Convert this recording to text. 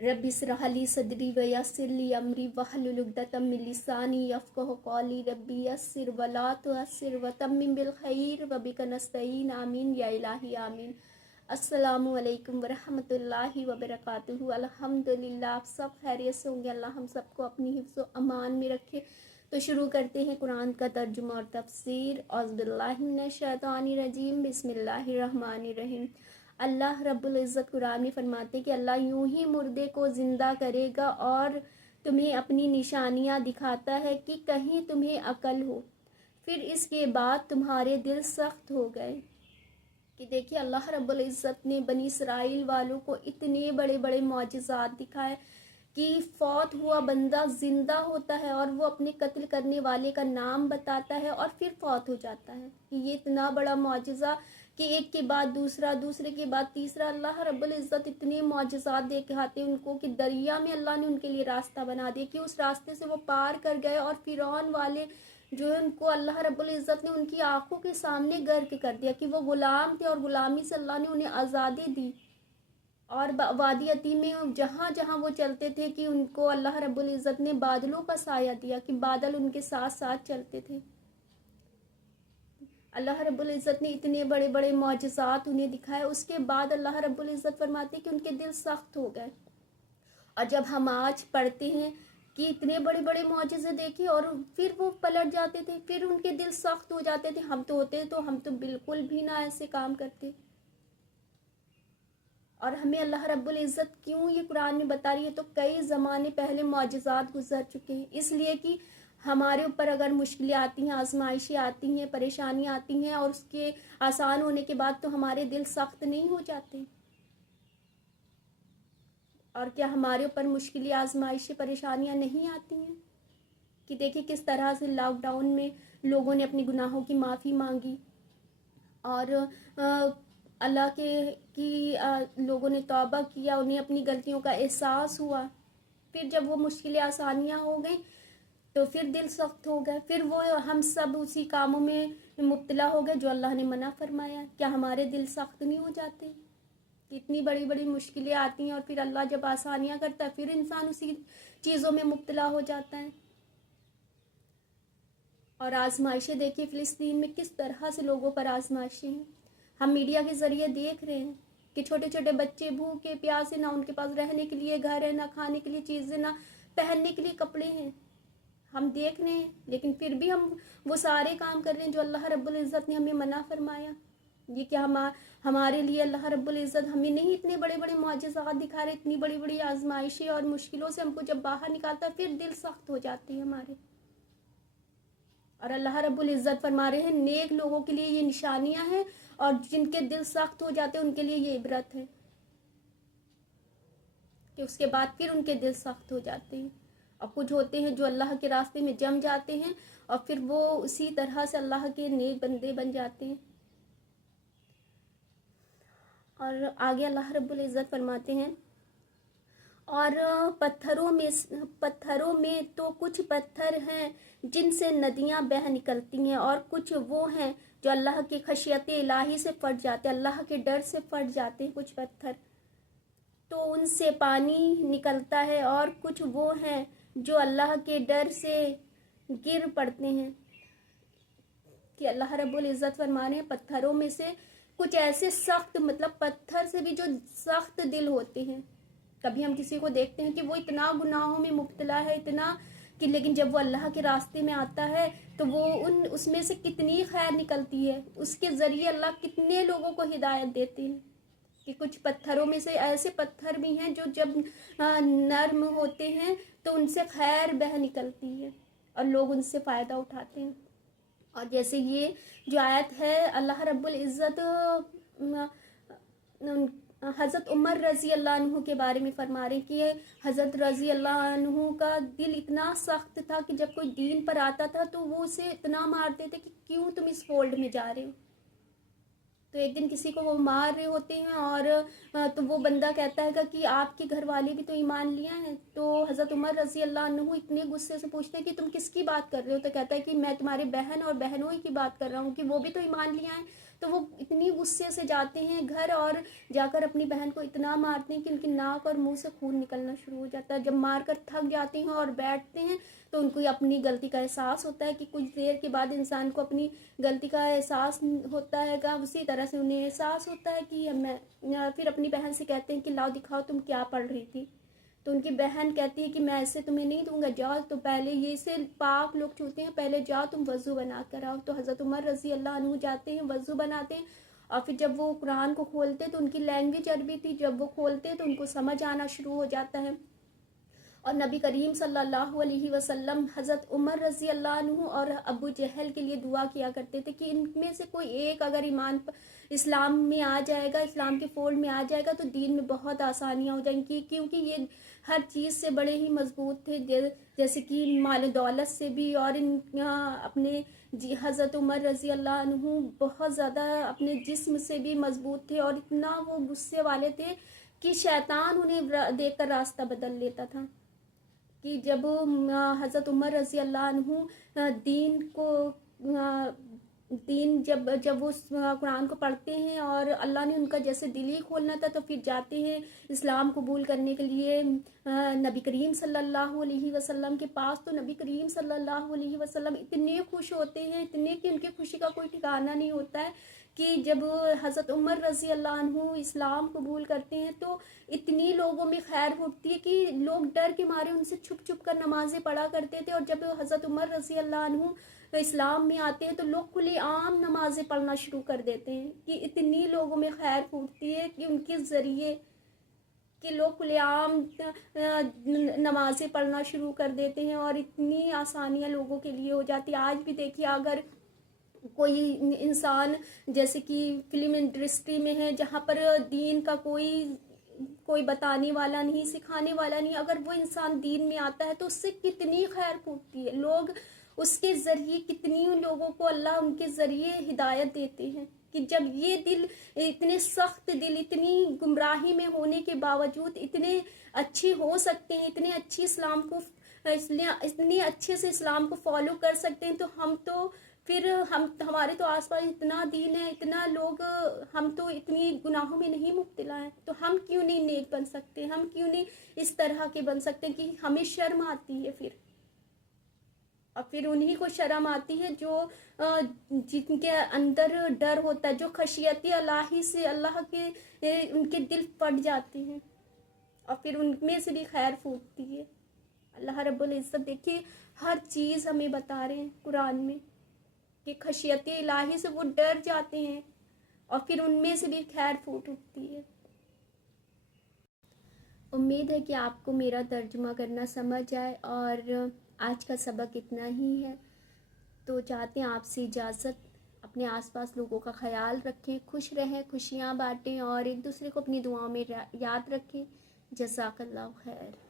Rabbi इश्रह ली सदरी व यस्सिर ली अमरी वहलुल उक़दतम मिन लिसानी यफ़क़हू क़ौली रब्बि यस्सिर व ला तुअस्सिर व तम्मिम बिल खैर व बिका नस्तईन आमीन या इलाही आमीन। अस्सलामु अलैकुम व रहमतुल्लाहि व बरकातुहू। अल्हम्दुलिल्लाह, आप सब खैरियत से होंगे। अल्लाह हम सबको अपनी हिफ्ज़ व अमान में रखे। तो शुरू करते हैं कुरान का तर्जुमा और तफसीर। औज़ु बिल्लाहि मिनश शैतानिर रजीम, बिस्मिल्लाहिर रहमानिर रहीम। अल्लाह रब्बुल इज़्ज़त कुरान में फरमाते कि अल्लाह यूं ही मुर्दे को ज़िंदा करेगा और तुम्हें अपनी निशानियां दिखाता है कि कहीं तुम्हें अकल हो। फिर इसके बाद तुम्हारे दिल सख्त हो गए। कि देखिए, अल्लाह रब्बुल इज़्ज़त ने बनी इसराइल वालों को इतने बड़े बड़े मौजिज़ात दिखाए कि फौत हुआ बंदा ज़िंदा होता है और वो अपने कत्ल करने वाले का नाम बताता है और फिर फौत हो जाता है। कि ये इतना बड़ा मौजिज़ा कि एक के बाद दूसरा, दूसरे के बाद तीसरा, अल्लाह रब्बुल इज़्ज़त इतने मौजिज़ात दिखाते हैं उनको कि दरिया में अल्लाह ने उनके लिए रास्ता बना दिया कि उस रास्ते से वो पार कर गए। और फिरौन वाले जो है उनको अल्लाह रब्बुल इज़्ज़त ने उनकी आंखों के सामने गर्क कर दिया कि वो गुलाम थे और गुलामी से अल्लाह ने उन्हें आज़ादी दी। और वादी अती में जहाँ जहाँ वो चलते थे कि उनको अल्लाह रब्बुल इज़्ज़त ने बादलों का साया दिया कि बादल उनके साथ साथ चलते थे। अल्लाह रब्बुल इज़्ज़त ने इतने बड़े बड़े मौजिज़ात उन्हें दिखाए। उसके बाद अल्लाह रब्बुल इज़्ज़त फरमाते कि उनके दिल सख्त हो गए। और जब हम आज पढ़ते हैं कि इतने बड़े बड़े मौजिज़े देखे और फिर वो पलट जाते थे, फिर उनके दिल सख्त हो जाते थे। हम तो होते तो हम तो बिल्कुल भी ना ऐसे काम करते। और हमें अल्लाह रब्बुल इज़्ज़त क्यों ये कुरान में बता रही है, तो कई ज़माने पहले मौजिज़ात गुजर चुके हैं। इसलिए कि हमारे ऊपर अगर मुश्किलें आती हैं, आजमाइशें आती हैं, परेशानियां आती हैं और उसके आसान होने के बाद तो हमारे दिल सख्त नहीं हो जाते। और क्या हमारे ऊपर मुश्किलें, आजमाइशें, परेशानियां नहीं आती हैं? कि देखिए किस तरह से लॉकडाउन में लोगों ने अपनी गुनाहों की माफ़ी मांगी और अल्लाह के की लोगों ने तौबा किया, उन्हें अपनी गलतियों का एहसास हुआ। फिर जब वो मुश्किलें, आसानियां हो गई तो फिर दिल सख्त हो गए। फिर वो हम सब उसी कामों में मुब्तला हो गए जो अल्लाह ने मना फरमाया। क्या हमारे दिल सख्त नहीं हो जाते? इतनी बड़ी बड़ी मुश्किलें आती हैं और फिर अल्लाह जब आसानियां करता है फिर इंसान उसी चीज़ों में मुब्तला हो जाता है। और आजमाइशें देखिए फ़िलिस्तीन में किस तरह से लोगों पर आजमाइशें हैं। हम मीडिया के ज़रिए देख रहे हैं कि छोटे छोटे बच्चे भूखे प्यासे, ना उनके पास रहने के लिए घर है, ना खाने के लिए चीज़ें, ना पहनने के लिए कपड़े हैं। हम देख रहे हैं, लेकिन फिर भी हम वो सारे काम कर रहे हैं जो अल्लाह रब्बुल इज़्ज़त ने हमें मना फरमाया। ये क्या हमारे लिए अल्लाह रब्बुल इज़्ज़त हमें नहीं इतने बड़े बड़े मौजिज़ात दिखा रहे? इतनी बड़ी बड़ी आजमाइशें और मुश्किलों से हमको जब बाहर निकालता है फिर दिल सख्त हो जाते हैं हमारे। और अल्लाह रब्बुल इज़्ज़त फरमा रहे हैं नेक लोगों के लिए ये निशानियां हैं और जिनके दिल सख्त हो जाते हैं उनके लिए ये इबरत है कि उसके बाद फिर उनके दिल सख्त हो जाते हैं। और कुछ होते हैं जो अल्लाह के रास्ते में जम जाते हैं और फिर वो उसी तरह से अल्लाह के नेक बंदे बन जाते हैं। और आगे अल्लाह रब्बुल इज़्ज़त फरमाते हैं और पत्थरों में तो कुछ पत्थर हैं जिनसे नदियां बह निकलती हैं और कुछ वो हैं जो अल्लाह की खशियत इलाही से फट जाते हैं, अल्लाह के डर से फट जाते हैं। कुछ पत्थर तो उनसे पानी निकलता है और कुछ वो हैं जो अल्लाह के डर से गिर पड़ते हैं। कि अल्लाह रब्बुल इज़्ज़त फरमा रहे हैं पत्थरों में से कुछ ऐसे सख्त, मतलब पत्थर से भी जो सख्त दिल होते हैं। कभी हम किसी को देखते हैं कि वो इतना गुनाहों में मुब्तला है, इतना कि लेकिन जब वो अल्लाह के रास्ते में आता है तो वो उसमें से कितनी खैर निकलती है, उसके ज़रिए अल्लाह कितने लोगों को हिदायत देते हैं। कि कुछ पत्थरों में से ऐसे पत्थर भी हैं जो जब नर्म होते हैं तो उनसे खैर बह निकलती है और लोग उनसे फ़ायदा उठाते हैं। और जैसे ये जो आयत है अल्लाह रब्बुल इज़्ज़त हज़रत उमर रज़ी अल्लाह अन्हु के बारे में फरमा रहे कि हज़रत रज़ी अल्लाह अन्हु का दिल इतना सख्त था कि जब कोई दीन पर आता था तो वो उसे इतना मारते थे कि क्यों तुम इस फोल्ड में जा रहे हो। तो एक दिन किसी को वो मार रहे होते हैं और तो वो बंदा कहता है कि आपके घर वाले भी तो ईमान लिया है। तो हज़रत उमर रज़ी अल्लाह अन्हु इतने गुस्से से पूछते हैं कि तुम किसकी बात कर रहे हो? तो कहता है कि मैं तुम्हारे बहन और बहनों ही की बात कर रहा हूँ कि वो भी तो ईमान लिया है। تو وہ اتنی غصے سے جاتے ہیں گھر اور جا کر اپنی بہن کو اتنا مارتے ہیں کہ ان کی ناک اور منہ سے خون نکلنا شروع ہو جاتا ہے. جب مار کر تھک جاتے ہیں اور بیٹھتے ہیں تو ان کو اپنی غلطی کا احساس ہوتا ہے کہ کچھ دیر کے بعد انسان کو اپنی غلطی کا احساس ہوتا ہے گا. اسی طرح سے انہیں احساس ہوتا ہے کہ میں پھر اپنی بہن سے کہتے ہیں کہ لاؤ دکھاؤ تم کیا پڑھ رہی تھی. تو ان کی بہن کہتی ہے کہ میں ایسے تمہیں نہیں دوں گا، جاؤ تو پہلے یہ سے پاک لوگ چھوتے ہیں، پہلے جاؤ تم وضو بنا کر آؤ. تو حضرت عمر رضی اللہ عنہ جاتے ہیں، وضو بناتے ہیں، اور پھر جب وہ قرآن کو کھولتے تو ان کی لینگویج عربی تھی، جب وہ کھولتے تو ان کو سمجھ آنا شروع ہو جاتا ہے. اور نبی کریم صلی اللہ علیہ وسلم حضرت عمر رضی اللہ عنہ اور ابو جہل کے لیے دعا کیا کرتے تھے کہ ان میں سے کوئی ایک اگر اسلام میں آ جائے گا، اسلام کے فولڈ میں آ جائے گا تو دین میں بہت آسانیاں ہو جائیں گی، کیونکہ یہ ہر چیز سے بڑے ہی مضبوط تھے، جیسے کہ مال و دولت سے بھی. اور اپنے حضرت عمر رضی اللہ عنہ بہت زیادہ اپنے جسم سے بھی مضبوط تھے، اور اتنا وہ غصے والے تھے کہ شیطان انہیں دیکھ کر راستہ بدل لیتا تھا. کہ جب حضرت عمر رضی اللہ عنہ دین جب وہ قرآن کو پڑھتے ہیں اور اللہ نے ان کا جیسے دل ہی کھولنا تھا تو پھر جاتے ہیں اسلام قبول کرنے کے لیے نبی کریم صلی اللہ علیہ وسلم کے پاس. تو نبی کریم صلی اللہ علیہ وسلم اتنے خوش ہوتے ہیں، اتنے کہ ان کی خوشی کا کوئی ٹھکانہ نہیں ہوتا ہے کہ جب حضرت عمر رضی اللہ عنہ اسلام قبول کرتے ہیں تو اتنی لوگوں میں خیر پھوٹتی ہے کہ لوگ ڈر کے مارے ان سے چھپ چھپ کر نمازیں پڑھا کرتے تھے. اور جب حضرت عمر رضی اللہ عنہ اسلام میں آتے ہیں تو لوگ کھلی عام نمازیں پڑھنا شروع کر دیتے ہیں کہ اتنی لوگوں میں خیر پھوٹتی ہے کہ ان کے ذریعے کہ لوگ کھلے عام نمازیں پڑھنا شروع کر دیتے ہیں اور اتنی آسانیاں لوگوں کے لیے ہو جاتی. آج بھی دیکھیے اگر کوئی انسان جیسے کہ فلم انڈسٹری میں ہے جہاں پر دین کا کوئی بتانے والا نہیں، سکھانے والا نہیں، اگر وہ انسان دین میں آتا ہے تو اس سے کتنی خیر پھوٹتی ہے. لوگ اس کے ذریعے کتنی لوگوں کو اللہ ان کے ذریعے ہدایت دیتے ہیں کہ جب یہ دل اتنے سخت دل اتنی گمراہی میں ہونے کے باوجود اتنے اچھے ہو سکتے ہیں، اتنے اچھی اتنے اچھے سے اسلام کو فالو کر سکتے ہیں، تو ہمارے تو آس پاس اتنا دین ہے، اتنا لوگ، ہم تو اتنی گناہوں میں نہیں مبتلا ہیں، تو ہم کیوں نہیں نیک بن سکتے، ہم کیوں نہیں اس طرح کے بن سکتے کہ ہمیں شرم آتی ہے پھر. اور پھر انہی کو شرم آتی ہے جو جن کے اندر ڈر ہوتا ہے، جو خشیت الہی سے اللہ کے ان کے دل پٹ جاتے ہیں اور پھر ان میں سے بھی خیر پھوٹتی ہے. اللہ رب العزت دیکھیے ہر چیز ہمیں بتا رہے ہیں قرآن میں کہ خشیت الہی سے وہ ڈر جاتے ہیں اور پھر ان میں سے بھی خیر پھوٹ اٹھتی ہے. امید ہے کہ آپ کو میرا ترجمہ کرنا سمجھ آئے، اور آج کا سبق اتنا ہی ہے. تو چاہتے ہیں آپ سے اجازت، اپنے آس پاس لوگوں کا خیال رکھیں، خوش رہیں، خوشیاں بانٹیں اور ایک دوسرے کو اپنی دعاؤں میں یاد رکھیں. جزاک اللہ خیر.